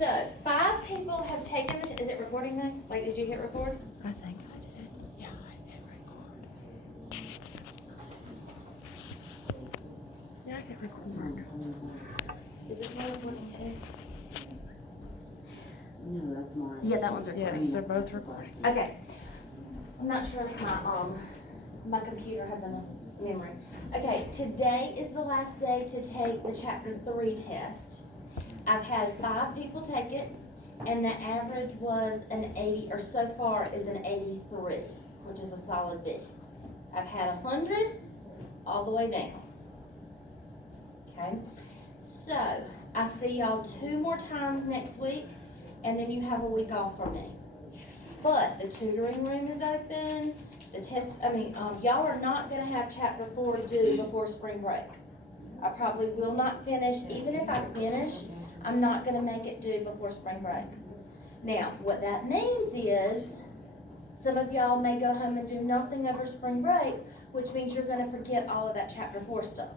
So, 5 people have taken the, is it recording though? Like, did you hit record? I think I did. Yeah, I did record. Yeah, I can record. Is this one recording too? No, that's mine. Yeah, that one's recording. Yes, they're both recording. Okay. I'm not sure if my computer has enough memory. Okay, today is the last day to take the chapter 3 test. I've had 5 people take it, and the average was an 80, or so far is an 83, which is a solid B. I've had 100 all the way down. Okay, so I see y'all 2 more times next week, and then you have a week off from me. But the tutoring room is open. The test, y'all are not gonna have chapter 4 due before spring break. I probably will not finish, even if I finish, I'm not gonna make it due before spring break. Now, what that means is, some of y'all may go home and do nothing over spring break, which means you're gonna forget all of that chapter 4 stuff.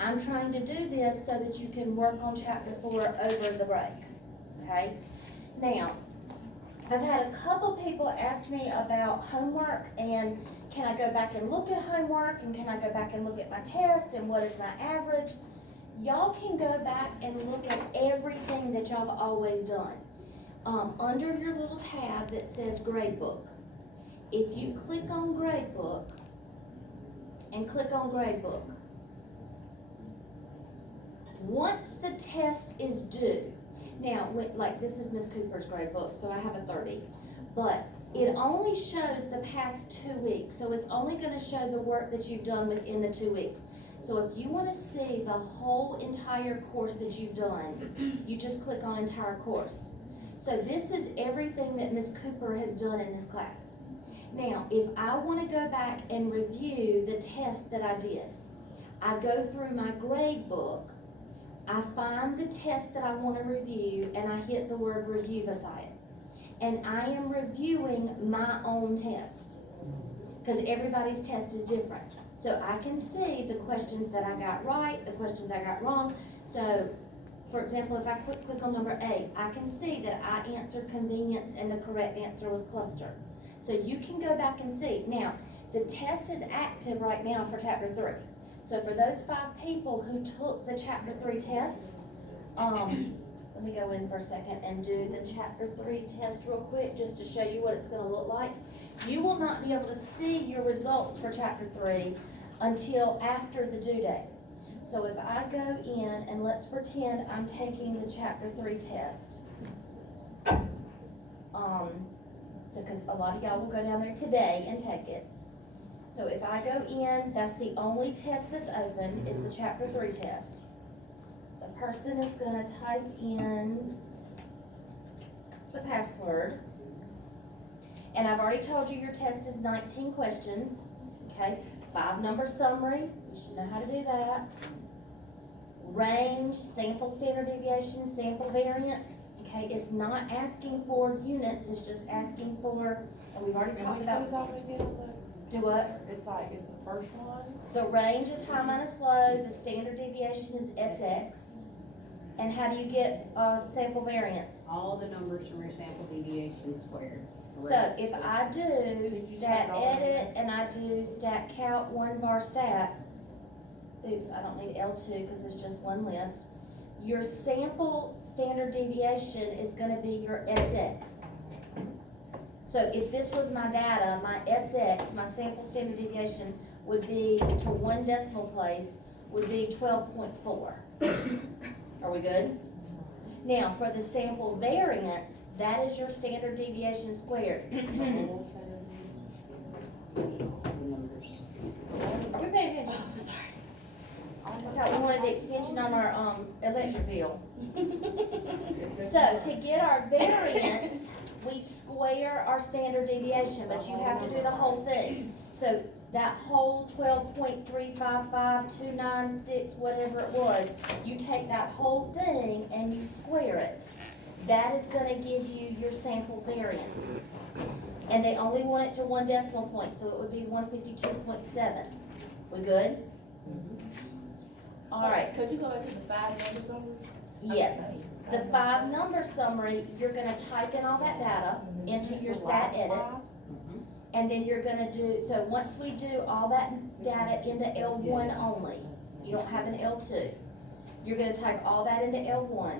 I'm trying to do this so that you can work on chapter 4 over the break, okay? Now, I've had a couple people ask me about homework and can I go back and look at homework and can I go back and look at my test and what is my average? Y'all can go back and look at everything that y'all have always done. Under your little tab that says gradebook, if you click on gradebook and click on gradebook, once the test is due, now, like this is Miss Cooper's grade book, so I have a 30, but it only shows the past 2 weeks, so it's only gonna show the work that you've done within the 2 weeks. So if you wanna see the whole entire course that you've done, you just click on entire course. So this is everything that Miss Cooper has done in this class. Now, if I wanna go back and review the test that I did, I go through my grade book, I find the test that I want to review, and I hit the word review beside it. And I am reviewing my own test, because everybody's test is different. So I can see the questions that I got right, the questions I got wrong. So, for example, if I click on number 8, I can see that I answered convenience and the correct answer was cluster. So you can go back and see. Now, the test is active right now for chapter 3. So for those 5 people who took the chapter 3 test, let me go in for a second and do the chapter 3 test real quick just to show you what it's gonna look like. You will not be able to see your results for chapter 3 until after the due date. So if I go in and let's pretend I'm taking the chapter 3 test. Because a lot of y'all will go down there today and take it. So if I go in, that's the only test that's open is the chapter 3 test. The person is gonna type in the password. And I've already told you your test is 19 questions, okay? 5 number summary, you should know how to do that. Range, sample standard deviation, sample variance, okay? It's not asking for units, it's just asking for, and we've already talked about. Do what? It's like, is the first one? The range is high minus low, the standard deviation is SX. And how do you get sample variance? All the numbers from your sample deviation squared. So if I do stat edit and I do stat count 1 var stats, oops, I don't need L2 because it's just one list. Your sample standard deviation is gonna be your SX. So if this was my data, my SX, my sample standard deviation would be to 1 decimal place, would be 12.4. Are we good? Now, for the sample variance, that is your standard deviation squared. Are we paying attention? Oh, sorry. I thought we wanted the extension on our electric bill. So to get our variance, we square our standard deviation, but you have to do the whole thing. So that whole 12.355296, whatever it was, you take that whole thing and you square it. That is gonna give you your sample variance. And they only want it to 1 decimal point, so it would be 152.7. We good? All right. Could you go back to the 5 numbers over? Yes. The 5-number summary, you're gonna type in all that data into your stat edit. And then you're gonna do, so once we do all that data into L1 only, you don't have an L2. You're gonna type all that into L1,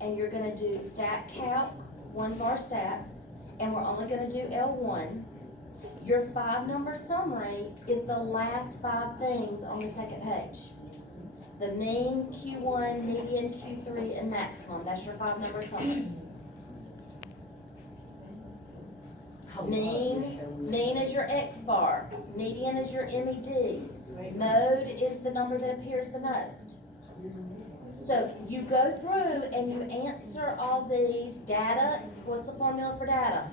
and you're gonna do stat calc, 1 var stats, and we're only gonna do L1. Your 5-number summary is the last 5 things on the second page. The mean, Q1, median, Q3, and maximum, that's your 5-number summary. Mean is your X bar, median is your MED, mode is the number that appears the most. So you go through and you answer all these data. What's the formula for data?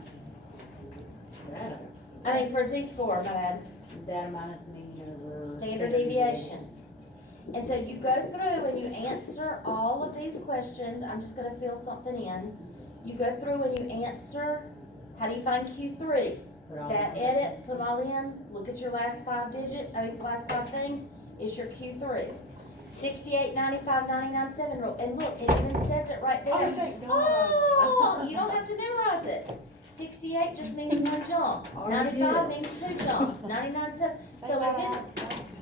Data. I mean for Z-score, my bad. Data minus mean over. Standard deviation. And so you go through and you answer all of these questions. I'm just gonna fill something in. You go through and you answer, how do you find Q3? Stat edit, put them all in, look at your last 5 last 5 things, is your Q3. 68, 95, 99, 7 rule, and look, it even says it right there. Oh, thank God. Oh, you don't have to memorize it. 68 just means 1 jump, 95 means 2 jumps, 99, 7. So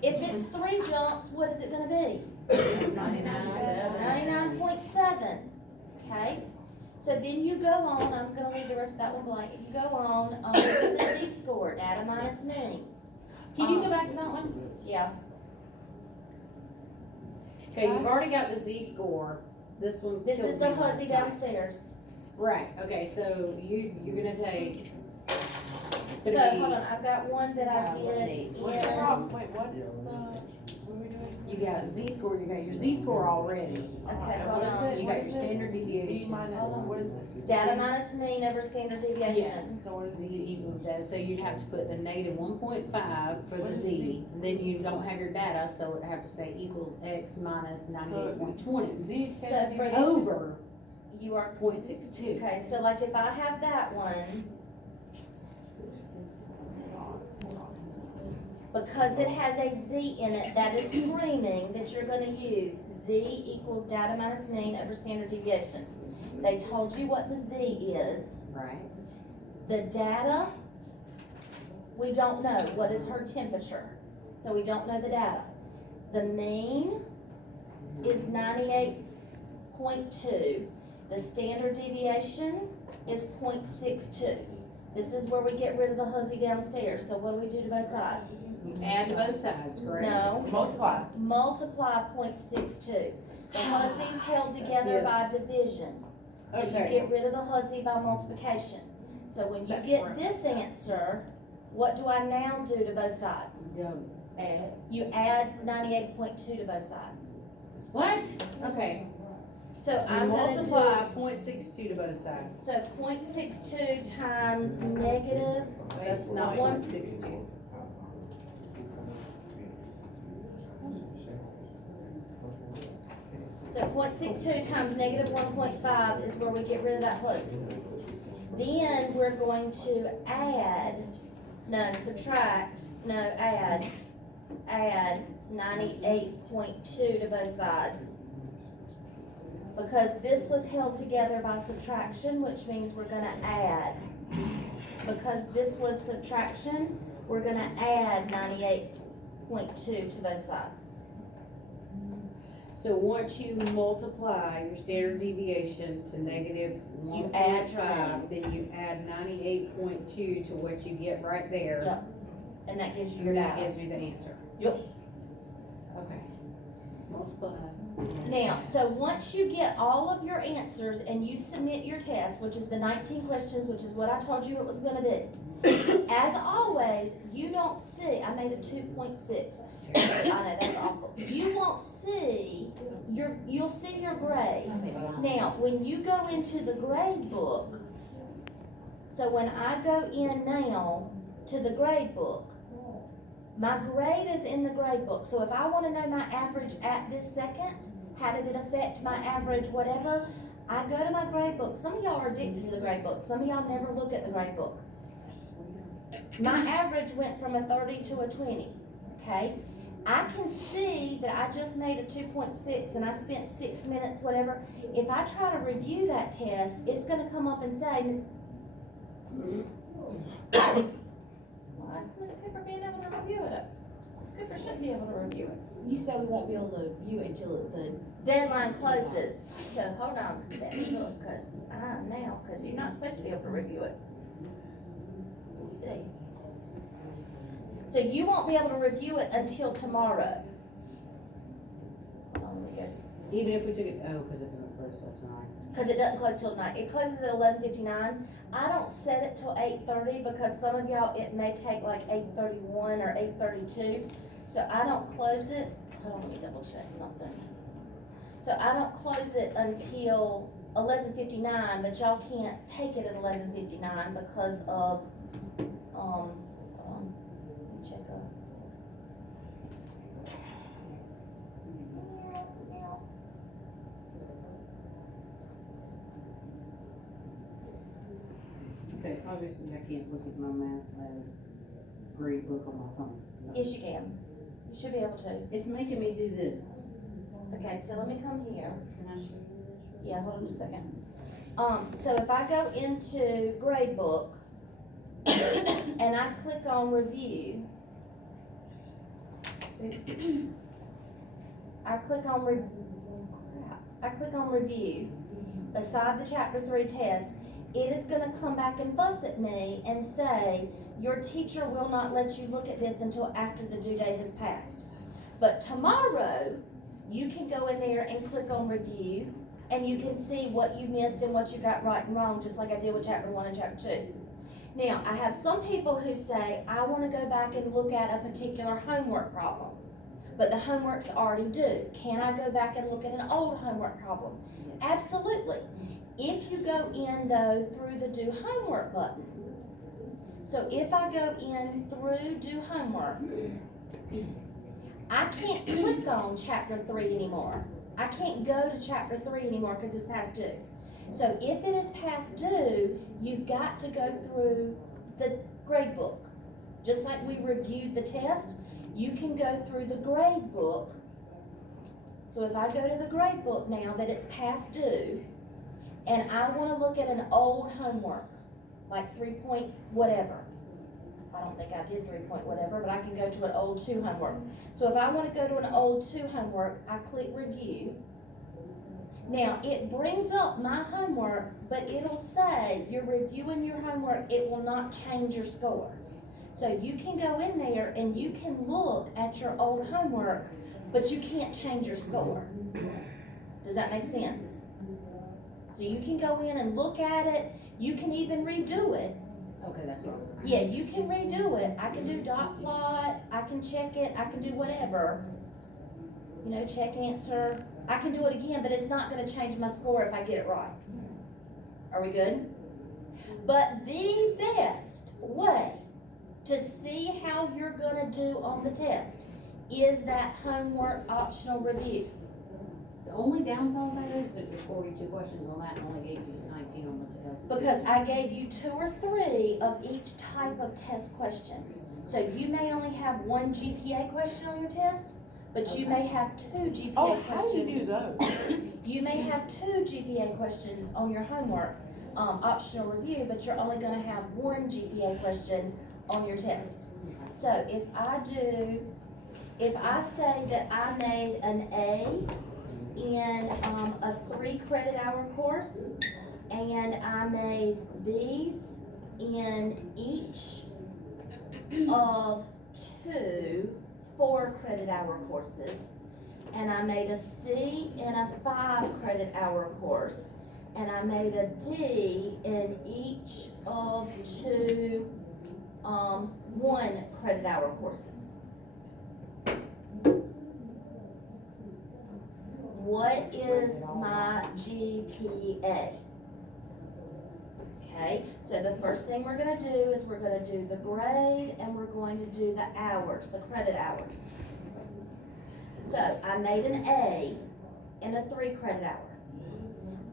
if it's 3 jumps, what is it gonna be? 99.7. 99.7, okay? So then you go on, I'm gonna leave the rest of that one blank, you go on, this is a Z-score, data minus mean. Can you go back to that one? Yeah, Okay, you've already got the Z-score. This one. this killed is the me last fuzzy night. downstairs. Right, okay, so you're gonna take. It's So, gonna be. hold on, I've got one that I did in, What's the problem? Wait, what are we doing? You got Z-score, you got your Z-score already. okay, And hold what is on. it? You What got your is it? standard Z deviation. minus, what is it? Data minus mean over standard deviation. So what is Z it? equals that, so you'd have to put the -1.5 for What the is Z, Z? and then you don't have your data, so it'd have to say equals X minus 98.20 Z So standard for deviation? over You are, 0.62. okay, so like if I have that one, because it has a Z in it, that is screaming that you're gonna use Z equals data minus mean over standard deviation. They told you what the Z is. Right, The data, we don't know. What is her temperature? So we don't know the data. The mean is 98.2. The standard deviation is 0.62. This is where we get rid of the hussy downstairs. So what do we do to both sides? add to both sides, correct? No, Multiply. multiply 0.62. The hussy's held together it. by division. So you Okay. get rid of the hussy by multiplication. So when you That's get right. this answer, what do I now do to both sides? Go. And You add 98.2 to both sides. What? Okay, So you I'm gonna multiply 0.62 to both sides. do, so 0.62 times negative, That's not One. 0.62. so 0.62 times negative 1.5 is where we get rid of that hussy. Then we're going to add 98.2 to both sides. Because this was held together by subtraction, which means we're gonna add. Because this was subtraction, we're gonna add 98.2 to both sides. So once you multiply your standard deviation to negative You add your 1.5, then you add 98.2 to what you get right there. Yep. And that gives you your And that data. gives me the answer. Yep. Okay. Multiply. Now, so once you get all of your answers and you submit your test, which is the 19 questions, which is what I told you it was gonna be. As always, you don't see, I made it 2.6. I know, that's awful. You won't see, you'll see your grade. Now, when you go into the grade book, so when I go in now to the grade book, my grade is in the grade book. So if I wanna know my average at this second, how did it affect my average, whatever, I go to my grade book. Some of y'all are addicted to the grade book. Some of y'all never look at the grade book. My average went from a 30 to a 20, okay? I can see that I just made a 2.6 and I spent 6 minutes, whatever. If I try to review that test, it's gonna come up and say, Miss, why is Miss Cooper being able to review it? Miss Cooper shouldn't be able to review it. You said we won't be able to view it until the Deadline closes. So hold on, let me look, cause you're not supposed to be able to review it. Let's see. So you won't be able to review it until tomorrow. Hold on, let me go. Even if we took it, cause it doesn't close till tonight. Cause it doesn't close till tonight. It closes at 11:59. I don't set it till 8:30 because some of y'all, it may take like 8:31 or 8:32. So I don't close it. Hold on, let me double check something. So I don't close it until 11:59, but y'all can't take it at 11:59 because of, hold on, let me check up. Okay, obviously I can't look at my math grade book on my phone. Yes, you can. You should be able to. It's making me do this. Okay, so let me come here. Can I show you? Yeah, hold on just a second. So if I go into gradebook and I click on review, oops. I click on review, beside the chapter 3 test, it is gonna come back and fuss at me and say, your teacher will not let you look at this until after the due date has passed. But tomorrow, you can go in there and click on review, and you can see what you missed and what you got right and wrong, just like I did with chapter 1 and chapter 2. Now, I have some people who say, I wanna go back and look at a particular homework problem, but the homework's already due. Can I go back and look at an old homework problem? Absolutely. If you go in though through the do homework button, so if I go in through do homework, I can't click on chapter 3 anymore. I can't go to chapter 3 anymore because it's past due. So if it is past due, you've got to go through the grade book. Just like we reviewed the test, you can go through the grade book. So if I go to the grade book now that it's past due, and I want to look at an old homework, like 3 point whatever. I don't think I did 3 point whatever, but I can go to an old 2 homework. So if I want to go to an old 2 homework, I click review. Now it brings up my homework, but it'll say you're reviewing your homework, it will not change your score. So you can go in there and you can look at your old homework, but you can't change your score. Does that make sense? So you can go in and look at it, you can even redo it. Okay, that's what I was saying. Yeah, you can redo it. I can do dot plot, I can check it, I can do whatever. You know, check answer. I can do it again, but it's not gonna change my score if I get it right. Are we good? But the best way to see how you're gonna do on the test is that homework optional review. The only downfall of that is that there's 42 questions on that and only 19 on the test. Because I gave you 2 or 3 of each type of test question. So you may only have 1 GPA question on your test, but you may have 2 GPA Oh, questions. how do you do those? You may have 2 GPA questions on your homework, optional review, but you're only gonna have 1 GPA question on your test. So if I say that I made an A in a 3 credit hour course, and I made B's in each of 2 4 credit hour courses, and I made a C in a 5 credit hour course, and I made a D in each of 2 1 credit hour courses. What is my GPA? Okay, so the first thing we're gonna do is we're gonna do the grade and we're going to do the hours, the credit hours. So I made an A in a 3 credit hour.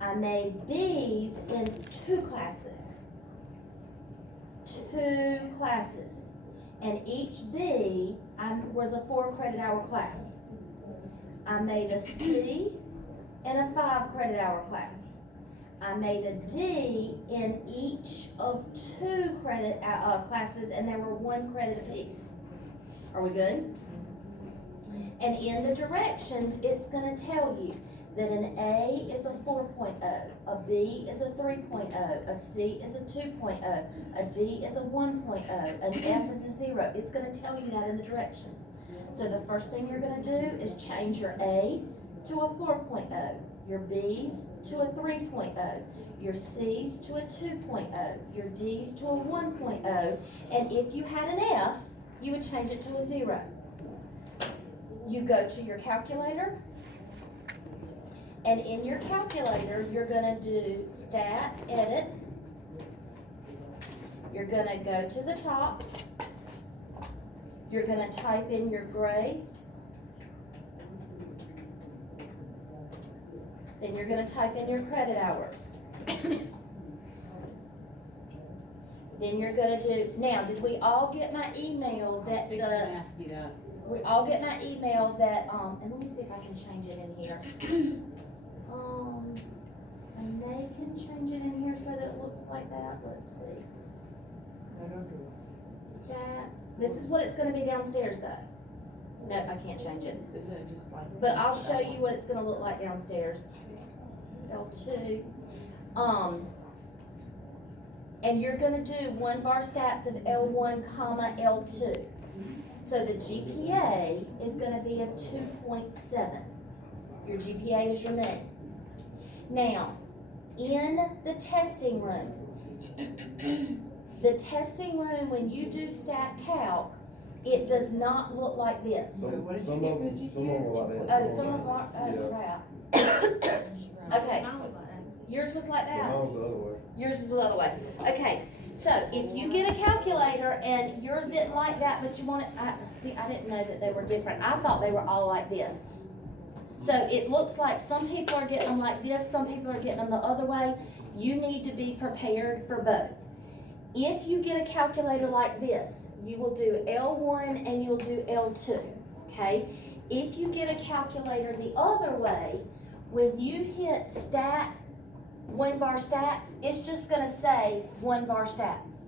I made B's in 2 classes. 2 classes. And each B was a 4 credit hour class. I made a C in a 5 credit hour class. I made a D in each of 2 credit classes, and there were 1 credit apiece. Are we good? And in the directions, it's gonna tell you that an A is a 4.0, a B is a 3.0, a C is a 2.0, a D is a 1.0, an F is a 0. It's gonna tell you that in the directions. So the first thing you're gonna do is change your A to a 4.0, your B's to a 3.0, your C's to a 2.0, your D's to a 1.0, and if you had an F, you would change it to a 0. You go to your calculator, and in your calculator, you're gonna do stat edit. You're gonna go to the top. You're gonna type in your grades. Then you're gonna type in your credit hours. Then you're gonna do, now, did we all get my email I was that fixing to ask you that. we all get my email that, and let me see if I can change it in here. And they can change it in here so that it looks like that, let's see. Stat, this is what it's gonna be downstairs though. No, I can't change it, Is it just like? but I'll show you what it's gonna look like downstairs. L2, and you're gonna do 1 var stats of L1 comma L2. So the GPA is gonna be a 2.7. Your GPA is your mean. Now, in the testing room, when you do stat calc, it does not look like this. What did you Some get of for them, GPA? some of them are like that. Oh, some of our, Yeah. oh crap. Okay, yours was like that? Mine's the other way. Yours is the other way. Okay, so if you get a calculator and yours isn't like that, but you want it, I didn't know that they were different. I thought they were all like this. So it looks like some people are getting them like this, some people are getting them the other way. You need to be prepared for both. If you get a calculator like this, you will do L1 and you'll do L2, okay? If you get a calculator the other way, when you hit stat, 1 var stats, it's just gonna say 1 var stats.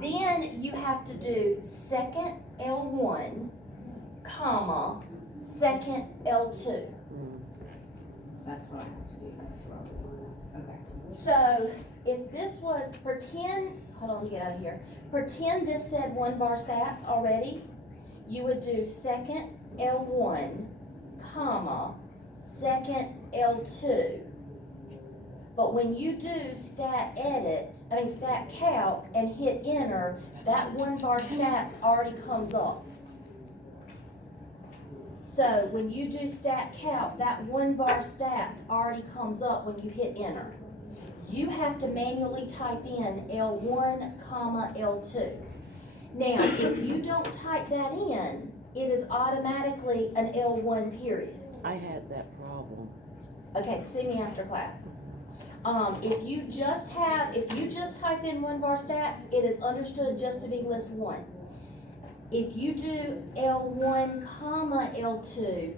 Then you have to do second L1, comma, second L2. That's what I have to do, that's what I was gonna ask, okay. So if this was, pretend, hold on, let me get out of here. Pretend this said 1 var stats already, you would do second L1, comma, second L2. But when you do stat calc and hit enter, that 1 var stats already comes up. So when you do stat calc, that 1 var stats already comes up when you hit enter. You have to manually type in L1, comma, L2. Now, if you don't type that in, it is automatically an L1 period. I had that problem. Okay, see me after class. If you just type in 1 var stats, it is understood just to be list 1. If you do L1, comma, L2,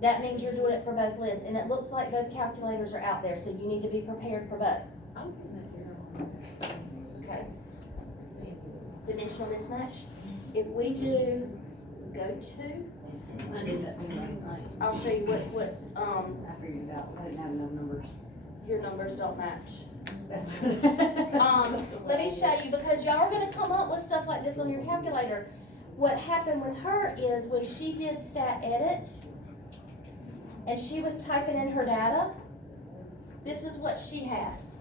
that means you're doing it for both lists, and it looks like both calculators are out there, so you need to be prepared for both. I'm putting that here. Okay. Dimensional mismatch. If we do go to, I did that too last night. I'll show you what, I figured it out, I didn't have enough numbers. your numbers don't match. That's. Let me show you, because y'all are gonna come up with stuff like this on your calculator. What happened with her is when she did stat edit, and she was typing in her data, this is what she has.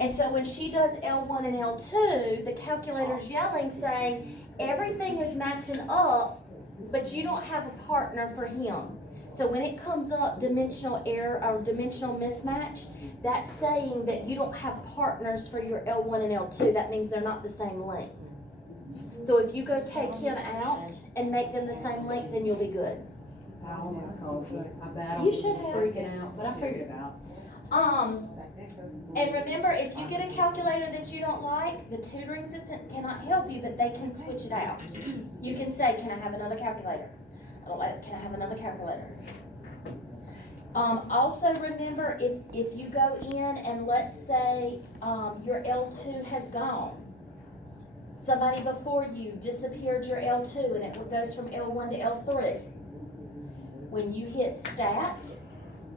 And so when she does L1 and L2, the calculator's yelling saying, everything is matching up, but you don't have a partner for him. So when it comes up dimensional error or dimensional mismatch, that's saying that you don't have partners for your L1 and L2. That means they're not the same length. So if you go take him out and make them the same length, then you'll be good. I almost called you, I bet I You was should have. freaking out, but I figured it out. And remember, if you get a calculator that you don't like, the tutoring assistants cannot help you, but they can switch it out. You can say, can I have another calculator? I don't like, can I have another calculator? Also remember, if you go in and let's say, your L2 has gone. Somebody before you disappeared your L2 and it goes from L1 to L3. When you hit stat,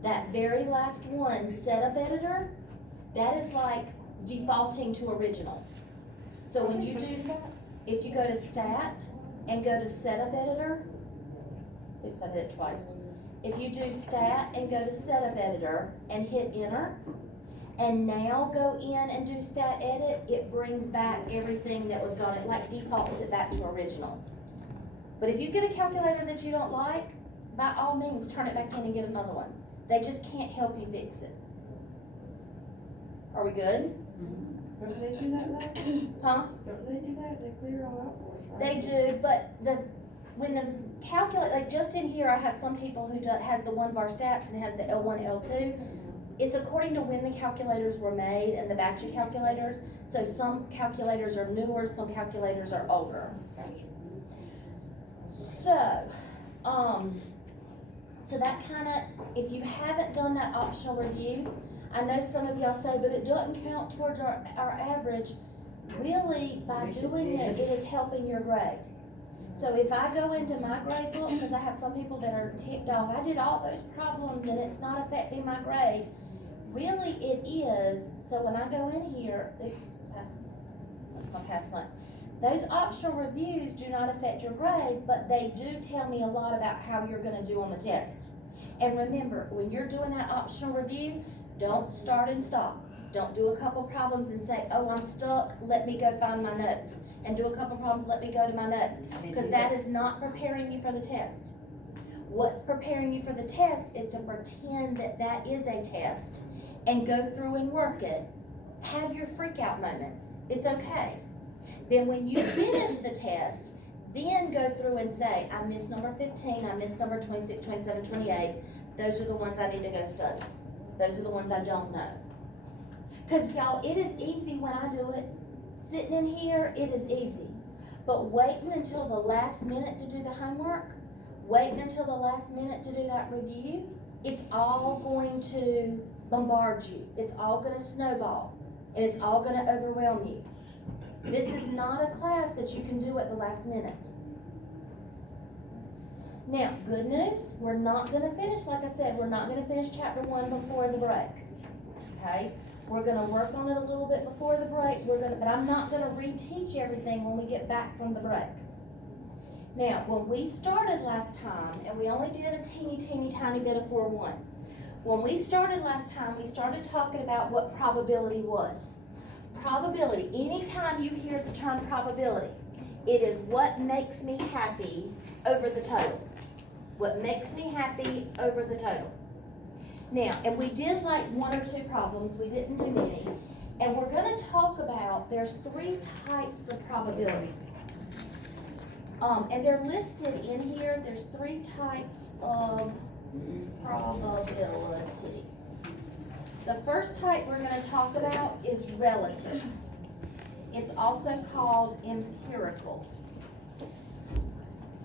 that very last one, setup editor, that is like defaulting to original. So when you do, if you go to stat and go to setup editor, oops, I did it twice. If you do stat and go to setup editor and hit enter, and now go in and do stat edit, it brings back everything that was gone. It like defaults it back to original. But if you get a calculator that you don't like, by all means, turn it back in and get another one. They just can't help you fix it. Are we good? Don't they do that now? Huh? Don't they do that? They clear all out for us, They right? do, but when the calculator, like just in here, I have some people who has the one bar stats and has the L1, L2. It's according to when the calculators were made and the batch of calculators. So some calculators are newer, some calculators are older. So, so that kind of, if you haven't done that optional review, I know some of y'all say, but it doesn't count towards our average. Really, by doing it, it is helping your grade. So if I go into my grade book, because I have some people that are ticked off, I did all those problems and it's not affecting my grade. Really, it is. So when I go in here, oops, that's my past month. Those optional reviews do not affect your grade, but they do tell me a lot about how you're gonna do on the test. And remember, when you're doing that optional review, don't start and stop. Don't do a couple problems and say, oh, I'm stuck, let me go find my notes. And do a couple problems, let me go to my notes. Because that is not preparing you for the test. What's preparing you for the test is to pretend that that is a test and go through and work it. Have your freak out moments. It's okay. Then when you finish the test, then go through and say, I missed number 15, I missed number 26, 27, 28. Those are the ones I need to go study. Those are the ones I don't know. Because y'all, it is easy when I do it. Sitting in here, it is easy. But waiting until the last minute to do the homework, waiting until the last minute to do that review, it's all going to bombard you. It's all going to snowball. And it's all going to overwhelm you. This is not a class that you can do at the last minute. Now, good news, we're not going to finish, like I said, we're not going to finish chapter 1 before the break. Okay? We're going to work on it a little bit before the break. But I'm not going to reteach everything when we get back from the break. Now, when we started last time, and we only did a teeny tiny bit of 4-1. When we started last time, we started talking about what probability was. Probability, anytime you hear the term probability, it is what makes me happy over the total. What makes me happy over the total. Now, and we did like 1 or 2 problems, we didn't do many, and we're going to talk about, there's 3 types of probability. And they're listed in here, there's 3 types of probability. The first type we're going to talk about is relative. It's also called empirical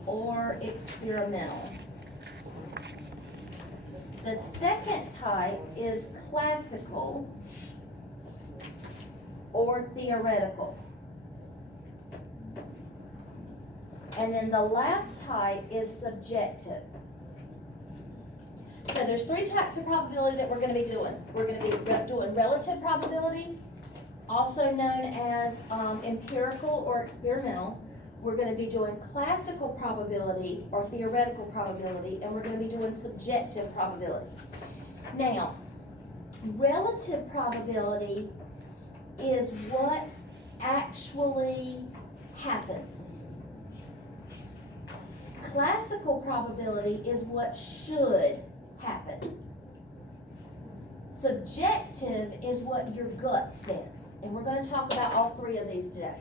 or experimental. The second type is classical or theoretical. And then the last type is subjective. So there's 3 types of probability that we're going to be doing. We're going to be doing relative probability, also known as empirical or experimental. We're going to be doing classical probability or theoretical probability, and we're going to be doing subjective probability. Now, relative probability is what actually happens. Classical probability is what should happen. Subjective is what your gut says. And we're going to talk about all 3 of these today.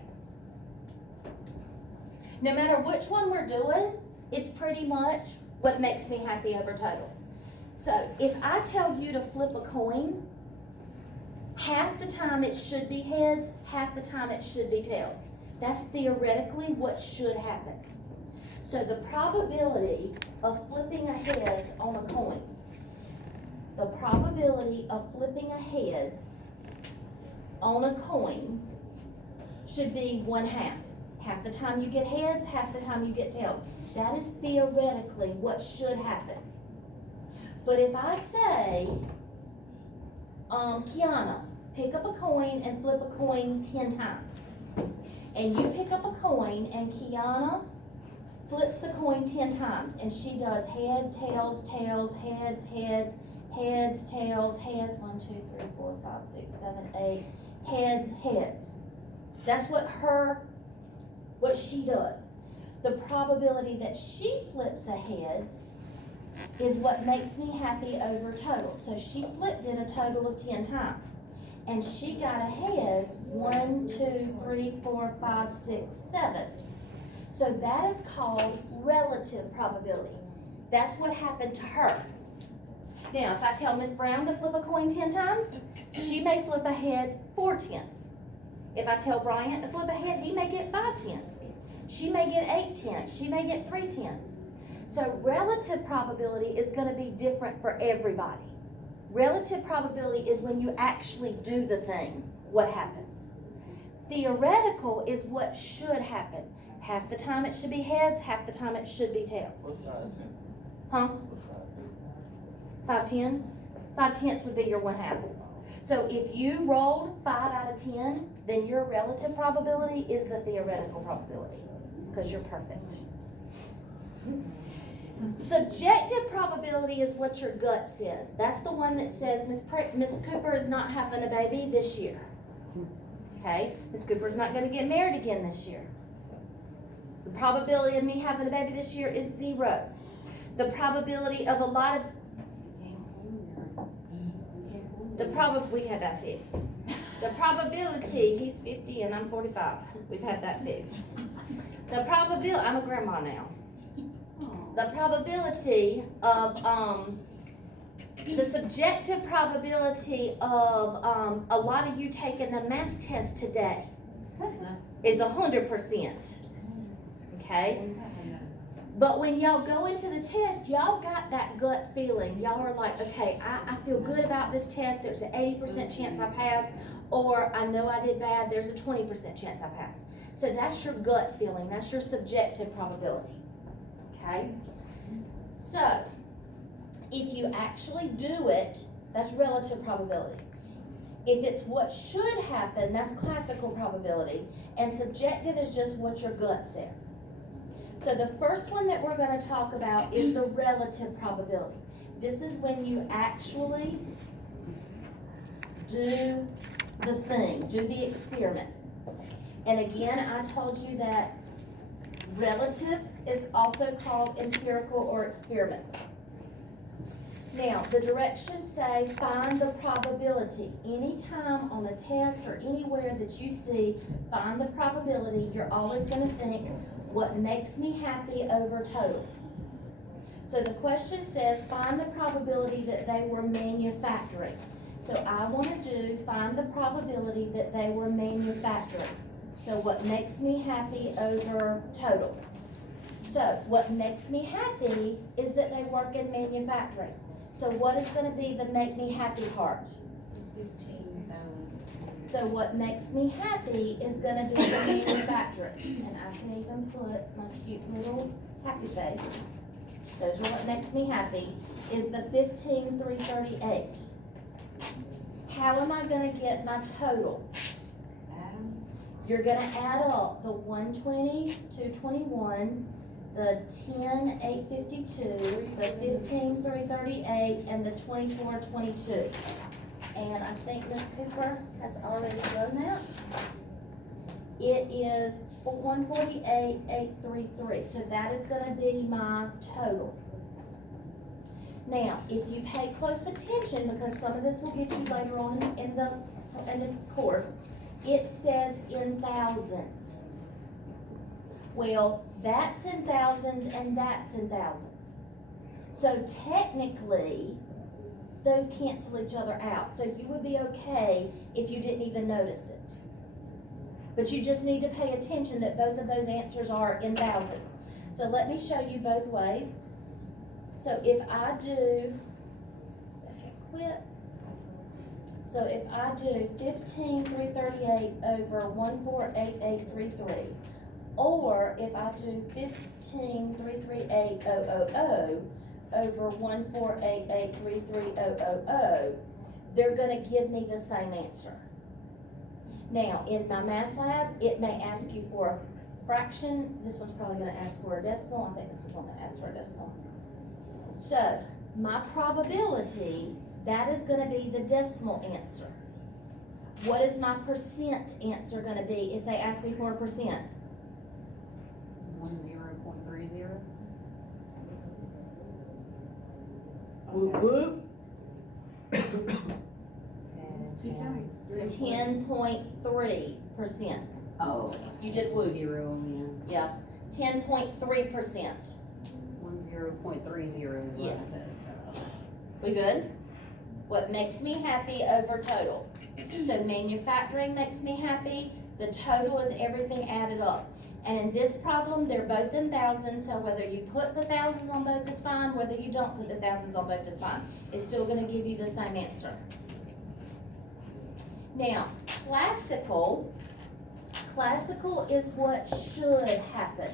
No matter which one we're doing, it's pretty much what makes me happy over total. So if I tell you to flip a coin, half the time it should be heads, half the time it should be tails. That's theoretically what should happen. So the probability of flipping a heads on a coin, the probability of flipping a heads on a coin should be 1/2. Half the time you get heads, half the time you get tails. That is theoretically what should happen. But if I say, Kiana, pick up a coin and flip a coin 10 times. And you pick up a coin and Kiana flips the coin 10 times. And she does head, tails, tails, heads, heads, heads, tails, heads. 1, 2, 3, 4, 5, 6, 7, 8. Heads, heads. That's what she does. The probability that she flips a heads is what makes me happy over total. So she flipped it a total of 10 times. And she got a heads 1, 2, 3, 4, 5, 6, 7. So that is called relative probability. That's what happened to her. Now, if I tell Miss Brown to flip a coin 10 times, she may flip a head 4 tenths. If I tell Bryant to flip a head, he may get 5 tenths. She may get 8 tenths. She may get 3 tenths. So relative probability is going to be different for everybody. Relative probability is when you actually do the thing, what happens. Theoretical is what should happen. Half the time it should be heads, half the time it should be tails. What's 5/10? Huh? What's 5/10? 5/10? 5/10 would be your 1/2. So if you rolled 5 out of 10, then your relative probability is the theoretical probability, because you're perfect. Subjective probability is what your gut says. That's the one that says Miss Cooper is not having a baby this year. Okay? Miss Cooper's not going to get married again this year. The probability of me having a baby this year is 0. The probability of a lot of we had that fixed. The probability, he's 50 and I'm 45. We've had that fixed. The probability, I'm a grandma now. The probability of, the subjective probability of a lot of you taking the math test today is 100%. Okay? But when y'all go into the test, y'all got that gut feeling. Y'all are like, okay, I feel good about this test. There's an 80% chance I passed, or I know I did bad. There's a 20% chance I passed. So that's your gut feeling. That's your subjective probability. Okay? So, if you actually do it, that's relative probability. If it's what should happen, that's classical probability. And subjective is just what your gut says. So the first one that we're going to talk about is the relative probability. This is when you actually do the thing, do the experiment. And again, I told you that relative is also called empirical or experiment. Now, the directions say find the probability. Anytime on a test or anywhere that you see find the probability, you're always going to think, what makes me happy over total? So the question says find the probability that they were manufacturing. So I want to do find the probability that they were manufacturing. So what makes me happy over total? So what makes me happy is that they work in manufacturing. So what is going to be the make me happy part? 15,000. So what makes me happy is going to be the manufacturing. And I can even put my cute little happy face. Those are what makes me happy, is the 15,338. How am I going to get my total? You're going to add up the 120, 221, the 10,852, the 15,338, and the 24,22. And I think Ms. Cooper has already done that. It is 148,833. So that is going to be my total. Now, if you pay close attention, because some of this will get you later on in the course, it says in thousands. Well, that's in thousands and that's in thousands. So technically, those cancel each other out. So you would be okay if you didn't even notice it. But you just need to pay attention that both of those answers are in thousands. So let me show you both ways. So if I do, second quit. So if I do 15,338 over 148833, or if I do 15,338,000 over 148833,000, they're gonna give me the same answer. Now, in my math lab, it may ask you for a fraction. This one's probably gonna ask for a decimal. I think this one's gonna ask for a decimal. So, my probability, that is gonna be the decimal answer. What is my percent answer gonna be if they ask me for a percent? 10.30. Whoop whoop. 10.3%. Oh. You did whoop. 0, yeah. Yeah, 10.3%. 10.30 is what I Yes. said, so. We good? What makes me happy over total. So manufacturing makes me happy, the total is everything added up. And in this problem, they're both in thousands, so whether you put the thousands on both is fine, whether you don't put the thousands on both is fine. It's still gonna give you the same answer. Now, classical is what should happen.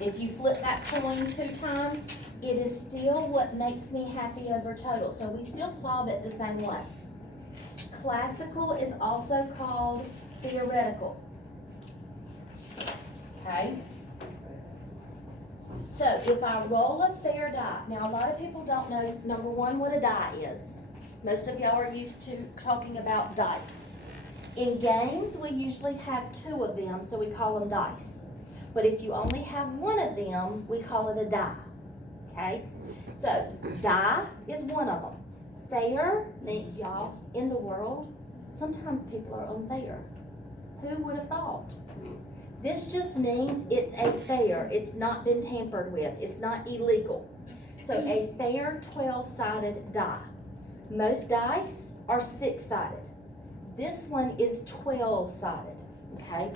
If you flip that coin 2 times, it is still what makes me happy over total. So we still solve it the same way. Classical is also called theoretical. Okay? So if I roll a fair die, now a lot of people don't know, number one, what a die is. Most of y'all are used to talking about dice. In games, we usually have 2 of them, so we call them dice. But if you only have 1 of them, we call it a die. Okay? So, die is one of them. Fair means, y'all, in the world, sometimes people are unfair. Who would have thought? This just means it's a fair. It's not been tampered with. It's not illegal. So, a fair 12-sided die. Most dice are 6-sided. This one is 12-sided. Okay?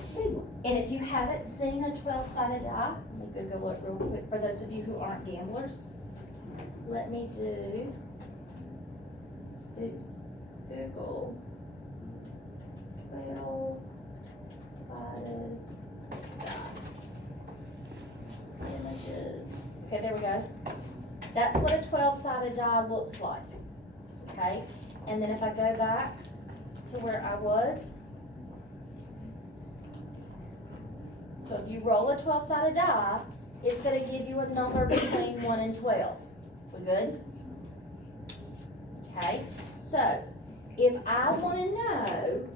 And if you haven't seen a 12-sided die, let me Google it real quick for those of you who aren't gamblers. Let me do, Google 12-sided die. Images. Okay, there we go. That's what a 12-sided die looks like. Okay? And then if I go back to where I was, so if you roll a 12-sided die, it's going to give you a number between 1 and 12. We good? Okay, so if I want to know,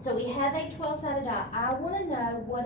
so we have a 12-sided die, I want to know what